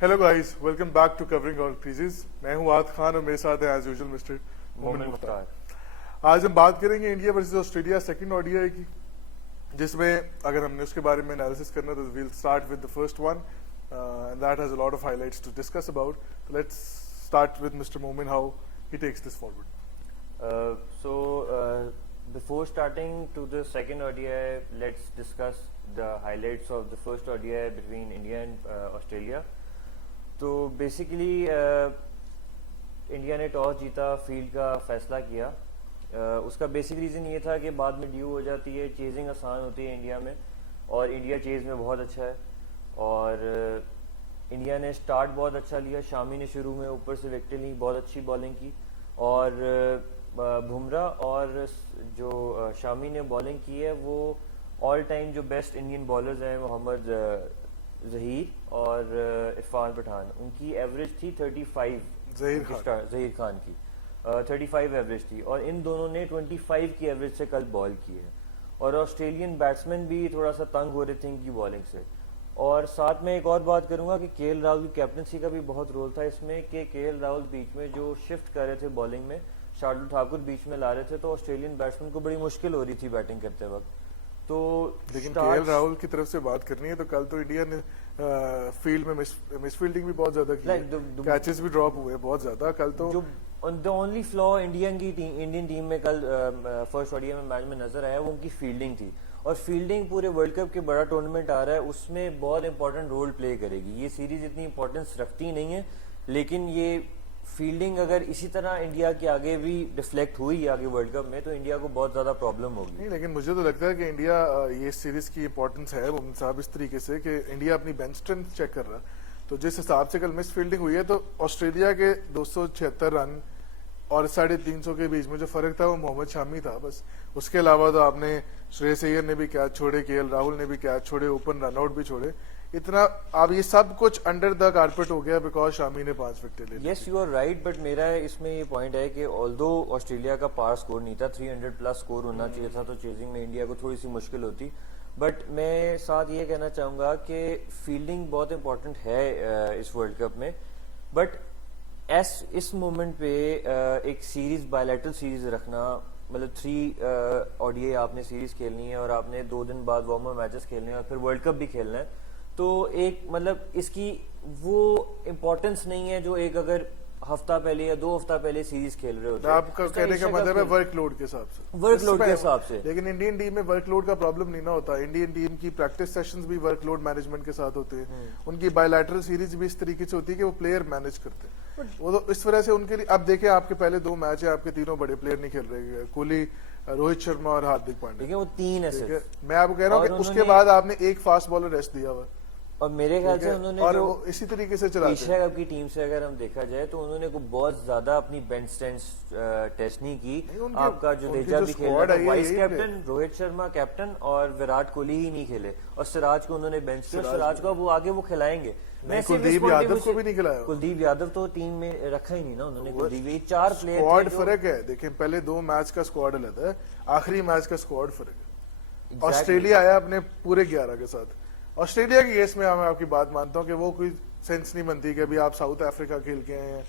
Hello guys, welcome back to covering all creases. मैं हूं आद खान और मेरे साथ है एज यूजुअल मिस्टर मोमिन मुख्तार। आज हम बात करेंगे India versus Australia second ODI की, जिसमें अगर हमने उसके बारे में एनालिसिस करना तो we'll start with the first one and that has a lot of highlights to discuss about. So let's start with Mr. Momin, how he takes this forward. Before starting to the second ODI, let's discuss the highlights of the first ODI between India and Australia. तो basically India ने toss जीता, field का फैसला किया. उसका basic reason ये था कि बाद में ड्यू हो जाती है, चेजिंग आसान होती है इंडिया में, और इंडिया चेज में बहुत अच्छा है. और इंडिया ने स्टार्ट बहुत अच्छा लिया. शामी ने शुरू में ऊपर से विकेट ली, बहुत अच्छी बॉलिंग की, और बुमराह और जो शामी ने बॉलिंग की है वो ऑल टाइम जो बेस्ट इंडियन बॉलर्स हैं, मोहम्मद ज़हीर और इरफान पठान, उनकी एवरेज थी 35. ज़हीर खान की 35 एवरेज थी, और इन दोनों ने 25 की एवरेज से कल बॉल की है. और ऑस्ट्रेलियन बैट्समैन भी थोड़ा सा तंग हो रहे थे इनकी बॉलिंग से. और साथ में एक और बात करूंगा कि केएल राहुल की कैप्टनसी का भी बहुत रोल था इसमें, कि केएल राहुल बीच में जो शिफ्ट कर रहे थे बॉलिंग में, शार्दुल ठाकुर बीच में ला रहे थे, तो ऑस्ट्रेलियन बैट्समैन को बड़ी मुश्किल हो रही थी बैटिंग करते वक्त. तो लेकिन केएल राहुल की तरफ से बात करनी है तो कल तो इंडिया ने फील्ड में मिसफील्डिंग भी बहुत ज्यादा की, कैचेस भी ड्रॉप हुए बहुत ज्यादा कल. तो the only flaw Indian team में कल फर्स्ट ओडीआई में मैच में नजर आया वो उनकी फील्डिंग थी. और फील्डिंग पूरे वर्ल्ड कप के बड़ा टूर्नामेंट आ रहा है, उसमें बहुत इंपॉर्टेंट रोल प्ले करेगी. ये सीरीज इतनी इंपॉर्टेंस रखती नहीं है, लेकिन ये फील्डिंग अगर इसी तरह इंडिया के आगे भी रिफ्लेक्ट हुई आगे वर्ल्ड कप में, तो इंडिया को बहुत ज्यादा प्रॉब्लम होगी. नहीं, लेकिन मुझे तो लगता है कि इंडिया ये सीरीज की इंपॉर्टेंस है मोमिन साहब इस तरीके से कि इंडिया अपनी बेंच स्ट्रेंथ चेक कर रहा है. तो जिस हिसाब से कल मिस फील्डिंग हुई है, तो ऑस्ट्रेलिया के 276 रन और 350 के बीच में जो फर्क था वो मोहम्मद शामी था बस. उसके अलावा तो आपने श्रेयस अय्यर ने भी कैच छोड़े, केएल राहुल ने भी कैच छोड़े, ओपन रनआउट भी छोड़े. इतना अब ये सब कुछ अंडर द कारपेट हो गया बिकॉज शामी ने 5 विकेट ले ली. Yes, you are right, but मेरा इसमें ये पॉइंट है कि ऑल्दो ऑस्ट्रेलिया का पार स्कोर नहीं था, 300 प्लस स्कोर होना चाहिए था, तो चेजिंग में इंडिया को थोड़ी सी मुश्किल होती. बट मैं साथ ये कहना चाहूंगा कि फील्डिंग बहुत इंपॉर्टेंट है इस वर्ल्ड कप में. बट इस मोमेंट पे एक सीरीज बायलैटरल सीरीज रखना, मतलब 3 ओडीआई आपने सीरीज खेलनी है और आपने 2 दिन बाद वार्म अप मैचेस खेलने हैं और फिर वर्ल्ड कप भी खेलना है, तो एक मतलब इसकी वो इम्पोर्टेंस नहीं है जो एक अगर हफ्ता पहले या 2 हफ्ता पहले सीरीज खेल रहे होते हैं. आपका कहने का मतलब है वर्कलोड के हिसाब से. वर्कलोड के हिसाब से. लेकिन इंडियन टीम में वर्कलोड का प्रॉब्लम नहीं ना होता. इंडियन टीम की प्रैक्टिस सेशंस भी वर्कलोड मैनेजमेंट के साथ होते हैं. उनकी बायलैटरल सीरीज भी इस तरीके से होती है कि वो प्लेयर मैनेज करते हैं. वो तो इस वजह से उनके लिए अब देखें, आपके पहले 2 मैच है, आपके तीनों बड़े प्लेयर नहीं खेल रहे, कोहली, रोहित शर्मा और हार्दिक पांड्या. वो 3 है. मैं आपको कह रहा हूँ उसके बाद आपने एक फास्ट बॉलर रेस्ट दिया हुआ, और मेरे ख्याल से उन्होंने और जो इसी तरीके से चला एशिया कप की टीम से अगर हम देखा जाए तो उन्होंने को बहुत ज्यादा अपनी बेंच स्ट्रेंथ टेस्ट नहीं की. आपका जडेजा भी खेल रहा था, vice captain, Rohit Sharma captain, और विराट कोहली ही नहीं खेले, और सिराज को उन्होंने बेंच किया. सिराज को वो आगे वो खिलाएंगे. कुलदीप यादव को भी नहीं खिलाया. कुलदीप यादव तो टीम में रखा ही नहीं ना उन्होंने. कुलदीप 4 प्लेयर, स्क्वाड फर्क है. देखें, पहले 2 मैच का स्क्वाड अलग है, आखिरी मैच का स्क्वाड फर्क है. ऑस्ट्रेलिया आया अपने पूरे 11 के साथ. ऑस्ट्रेलिया की केस में मैं आपकी बात मानता हूं कि वो कोई सेंस नहीं बनती कि अभी आप साउथ अफ्रीका खेल के आए हैं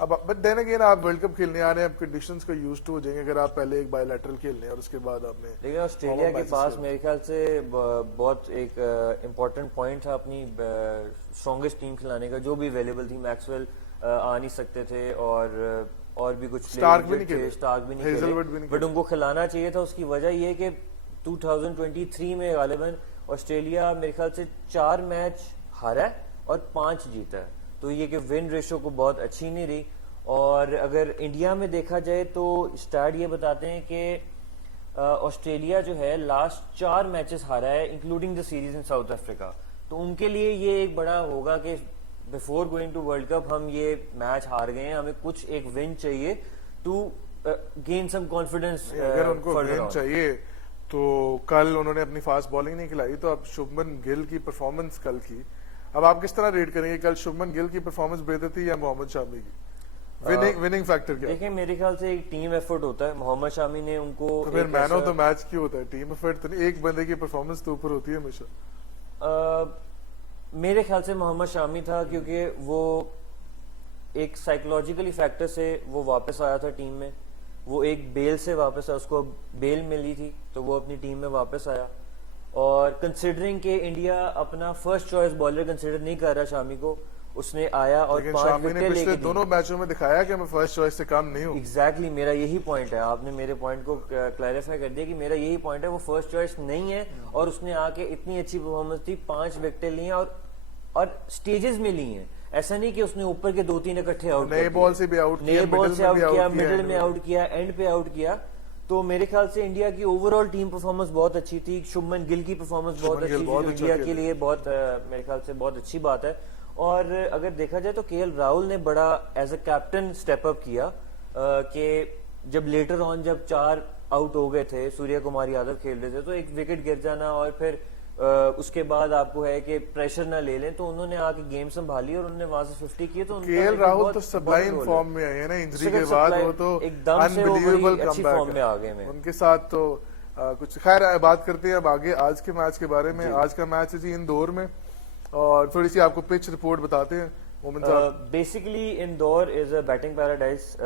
अब, बट देन अगेन आप वर्ल्ड कप खेलने आ रहे हैं, आप कंडीशंस को यूज्ड टू हो जाएंगे अगर आप पहले एक बायलैटरल खेलने और उसके बाद आपने. लेकिन ऑस्ट्रेलिया के पास मेरे ख्याल से बहुत एक इम्पोर्टेंट पॉइंट था अपनी स्ट्रॉन्गेस्ट टीम खिलाने का, जो भी अवेलेबल थी. मैक्सवेल आ नहीं सकते थे, और भी कुछ स्टार्क भी नहीं खेले, बट उनको खिलाना चाहिए था. उसकी वजह ये कि 2023 में गालिबन ऑस्ट्रेलिया मेरे ख्याल से 4 मैच हारा है और 5 जीता है, तो ये कि विन रेशो को बहुत अच्छी नहीं रही. और अगर इंडिया में देखा जाए तो स्टैट ये बताते हैं कि ऑस्ट्रेलिया जो है लास्ट 4 मैचेस हारा है, including the series in South Africa. तो उनके लिए ये एक बड़ा होगा कि before going to world cup हम ये मैच हार गए हैं, हमें कुछ एक विन चाहिए टू गेन सम कॉन्फिडेंस. अगर उनको विन चाहिए तो कल उन्होंने अपनी फास्ट बॉलिंग नहीं खिलाई, तो अब शुभमन गिल की परफॉर्मेंस कल की अब आप किस तरह रेट करेंगे? कल शुभमन गिल की परफॉर्मेंस बेहतर थी या मोहम्मद शामी की? विनिंग फैक्टर क्या? देखिए, मेरे ख्याल से एक टीम एफर्ट होता है. मोहम्मद शामी ने उनको तो फिर मैन ऑफ द मैच क्यों होता है? टीम एफर्ट तो नहीं, एक बंदे की परफॉर्मेंस तो ऊपर होती है हमेशा. میرے خیال سے محمد شامی تھا, کیونکہ وہ ایک سائیکولوجیکلی فیکٹر سے وہ واپس آیا تھا ٹیم میں, وہ ایک بیل سے واپس آیا, اس کو بیل ملی تھی تو وہ اپنی ٹیم میں واپس آیا. اور کنسیڈرنگ کہ انڈیا اپنا فرسٹ چوائس بالر کنسیڈر نہیں کر رہا شامی کو, اس نے آیا اور لیکن 5 شامی نے وکٹیں لے پچھلے کے دی. دونوں میچوں میں دکھایا کہ میں فرسٹ چوائس سے کام نہیں ہوں. ایگزیکٹلی میرا یہی پوائنٹ ہے, آپ نے میرے پوائنٹ کو کلیریفائی کر دیا کہ میرا یہی پوائنٹ ہے, وہ فرسٹ چوائس نہیں ہے اور اس نے آ کے اتنی اچھی پرفارمنس دی, 5 وکٹیں لی ہیں اور سٹیجز میں لی ہیں. ایسا نہیں کہ اس نے اوپر کے 2-3 اکٹھے آؤٹ نئے بال سے بھی آؤٹ کیا, نئے بال سے آؤٹ کیا, مڈل مڈل میں آؤٹ کیا, اینڈ پہ آؤٹ کیا. تو میرے خیال سے انڈیا کی اوور آل ٹیم پرفارمنس بہت اچھی تھی. شبمن گل کی پرفارمنس بہت اچھی تھی, انڈیا کے لیے بہت میرے خیال سے بہت اچھی بات ہے. اور اگر دیکھا جائے تو کے ایل راہل نے بڑا as a captain step up کیا, کہ جب لیٹر آن جب 4 آؤٹ ہو گئے تھے, سوریا کمار یادو کھیل رہے تھے, تو ایک وکٹ گر جانا اور پھر اس کے بعد آپ کو ہے کہ پریشر نہ لے لیں, تو انہوں نے آ کے گیم سنبھالی اور انہوں نے وہاں سے 50 کیے. تو کے ایل راہل تو سبلائم فارم میں آئے ہیں نا, انجری کے بعد وہ تو انبلیویبل کم بیک ہے ان کے ساتھ. تو کچھ خیر بات کرتے ہیں اب آگے آج کے میچ کے بارے میں. آج کا میچ ہے جی اندور میں, اور تھوڑی سی آپ کو پچ رپورٹ بتاتے ہیں مومن صاحب. Basically Indore is a batting paradise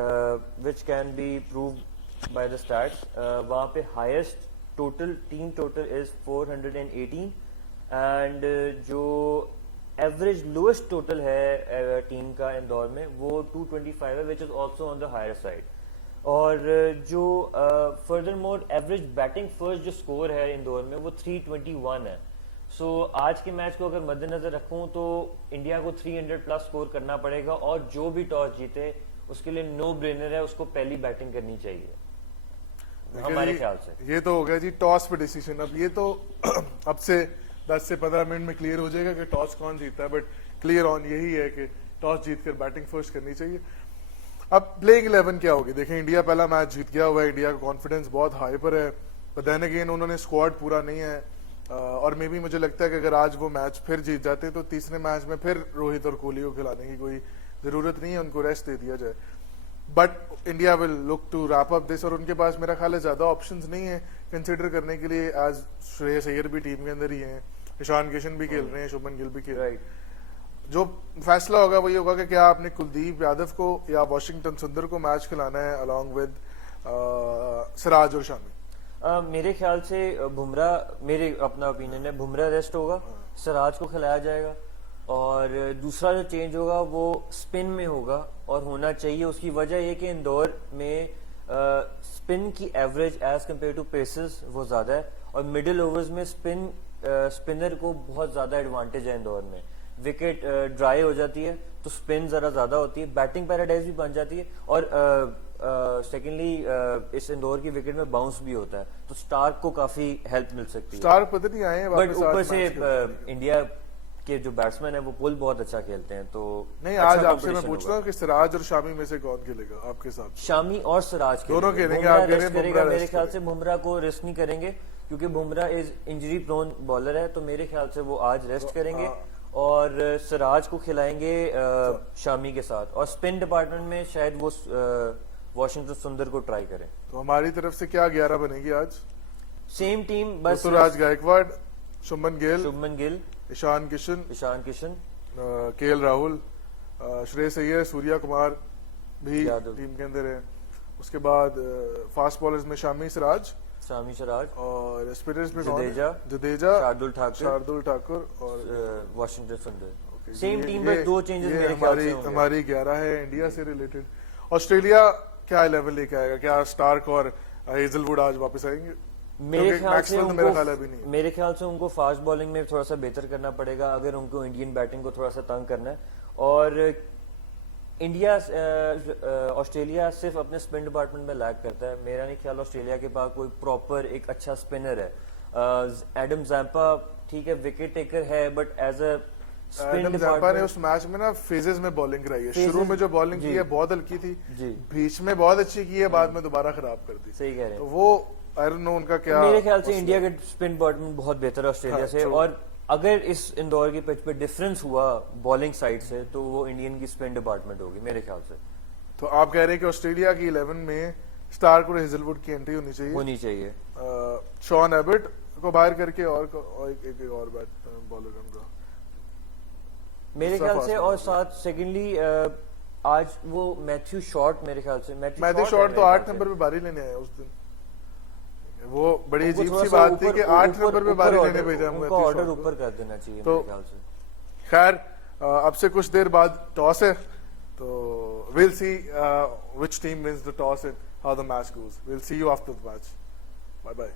which can be proved by the stats. وہاں پہ highest total team total is 418, and جو ایوریج لوئسٹ ٹوٹل ہے ٹیم کا اندور میں وہ 225 ہے, which is also on the higher side. اور جو furthermore average batting first جو اسکور ہے اندور میں وہ 321 ہے. سو آج کے میچ کو اگر مد نظر رکھوں تو انڈیا کو 300 پلس اسکور کرنا پڑے گا, اور جو بھی ٹاس جیتے اس کے لیے نو برینر ہے, اس کو پہلی بیٹنگ کرنی چاہیے ہمارے خیال سے. یہ تو ہو گیا جی ٹاس پہ ڈیسیشن. اب یہ تو اب سے 10 سے 15 منٹ میں کلیئر ہو جائے گا کہ ٹاس کون جیتا ہے, بٹ کلیئر آن یہی ہے کہ ٹاس جیت کر بیٹنگ فرسٹ کرنی چاہیے. اب پلینگ 11 کیا ہوگی, دیکھیں انڈیا پہلا میچ جیت گیا ہوا ہے, انڈیا کا کانفیڈنس بہت ہائی پر ہے, بٹ دین اگین انہوں نے اسکواڈ پورا نہیں ہے, اور مے بی مجھے لگتا ہے کہ اگر آج وہ میچ پھر جیت جاتے تو تیسرے میچ میں پھر روہت اور کوہلی کو کھلانے کی کوئی ضرورت نہیں ہے, ان کو ریسٹ دے دیا جائے. But India will look to wrap up this, اور ان کے پاس میرا خیال ہے زیادہ آپشنز نہیں ہیں کنسیڈر کرنے کے لیے, ایز شرییس ایئر بھی ٹیم کے اندر ہی ہیں, ایشان کشن بھی کھیل رہے ہیں, شبمن گل بھی کھیل رہے ہیں. جو فیصلہ ہوگا وہ یہ ہوگا کہ کیا آپ نے کلدیپ یادو کو یا واشنگٹن سندر کو میچ کھلانا ہے along with سراج اور شامی. میرے خیال سے بمراہ, میرے اپنا اوپینین ہے, بمراہ ریسٹ ہوگا, سراج کو کھلایا جائے گا, اور دوسرا جو چینج ہوگا وہ اسپن میں ہوگا اور ہونا چاہیے. اس کی وجہ یہ کہ اندور میں اسپن کی average as compare to paces وہ زیادہ ہے, اور مڈل اوورز میں اسپنر کو بہت زیادہ ایڈوانٹیج ہے اندور میں. وکٹ ڈرائی ہو جاتی ہے تو اسپن ذرا زیادہ ہوتی ہے, بیٹنگ پیراڈائز بھی بن جاتی ہے, اور سیکنڈلی اس اندور کی وکٹ میں باؤنس بھی ہوتا ہے, تو اسٹارک کو کافی ہیلپ مل سکتی ہے. اسٹارک پتہ نہیں آئے ہیں, بٹ اوپر سے انڈیا کے جو بیٹسمین ہیں وہ پول بہت اچھا کھیلتے ہیں. تو نہیں, آج آپ سے میں پوچھ رہا ہوں کہ سراج اور شامی میں سے کون کھیلے گا آپ کے حساب سے؟ شامی اور سراج دونوں کھیلیں گے. آپ کرے گا میرے خیال سے بمراہ کو ریسٹ نہیں کریں گے, کیونکہ بمراہ از انجری پرون بالر ہے, تو میرے خیال سے وہ آج ریسٹ کریں گے اور سراج کو کھلائیں گے شامی کے ساتھ, اور اسپن ڈپارٹمنٹ میں شاید وہ واشنگٹن سندر کو ٹرائی کریں. تو ہماری طرف سے کیا 11 بنے گی آج؟ سیم ٹیم, بس ऋतुराज गायकवाड़, शुभमन गिल, ईशान किशन, के एल राहुल, श्रेयस अय्यर, सूर्या कुमार भी टीम के अंदर है. उसके बाद फास्ट बॉलर्स में शामी सिराज, और स्पिनर्स में जडेजा, शार्दुल ठाकुर और वॉशिंगटन सुंदर. सेम टीम में 2 चेंजेस मेरे ख्याल से होंगे. हमारी 11 है इंडिया से रिलेटेड. ऑस्ट्रेलिया क्या लेवल लेके आएगा? क्या स्टार्क और हेजलवुड आज वापस आएंगे? میرے خیال سے ان کو فاسٹ بالنگ میں تھوڑا سا بہتر کرنا پڑے گا اگر ان کو انڈین بیٹنگ کو تھوڑا سا تنگ کرنا ہے. اور انڈیا آسٹریلیا صرف اپنے اسپن ڈپارٹمنٹ میں لیک کرتا ہے. میرا نہیں خیال آسٹریلیا کے پاس کوئی پراپر ایک اچھا اسپنر ہے. ایڈم زیمپا ٹھیک ہے وکٹ ٹیکر ہے, بٹ ایز اے ایڈم زیمپا نے اس میچ میں نا فیزز میں بالنگ کرائی ہے. شروع میں جو بالنگ کی ہے بہت ہلکی تھی, بیچ میں بہت اچھی کی ہے, بعد میں دوبارہ خراب کر دی. صحیح کہہ رہے ہیں. تو وہ آئی ڈونٹ نو ان کا کیا. میرے خیال سے انڈیا کے اسپن ڈپارٹمنٹ بہت بہتر ہے آسٹریلیا سے, اور اگر اس اندور کی پچ پہ ڈفرنس ہوا بالنگ سائڈ سے تو وہ انڈین کی اسپن ڈپارٹمنٹ ہوگی میرے خیال سے. تو آپ کہہ رہے ہیں کہ آسٹریلیا کی 11 میں اسٹارک اور ہیزلوڈ کی انٹری ہونی چاہیے. شان ایبٹ کو باہر کر کے اور ایک اور بالر ان کا میرے دوسرا خیال fast سے. bowler اور ہے. ساتھ سیکنڈلی آج وہ میتھیو شارٹ میرے خیال سے میتھیو شارٹ تو 8 نمبر پہ باری لینے آیا اس دن. وہ بڑی عجیب سی بات تھی کہ 8 نمبر پہ باری لینے بھیجا ان کا آرڈر اوپر کر دینا چاہیے تو میرے خیال سے. خیر اب سے کچھ دیر بعد ٹاس ہے تو we'll see which team wins the toss and how the match goes. We'll see you after the match. Bye bye.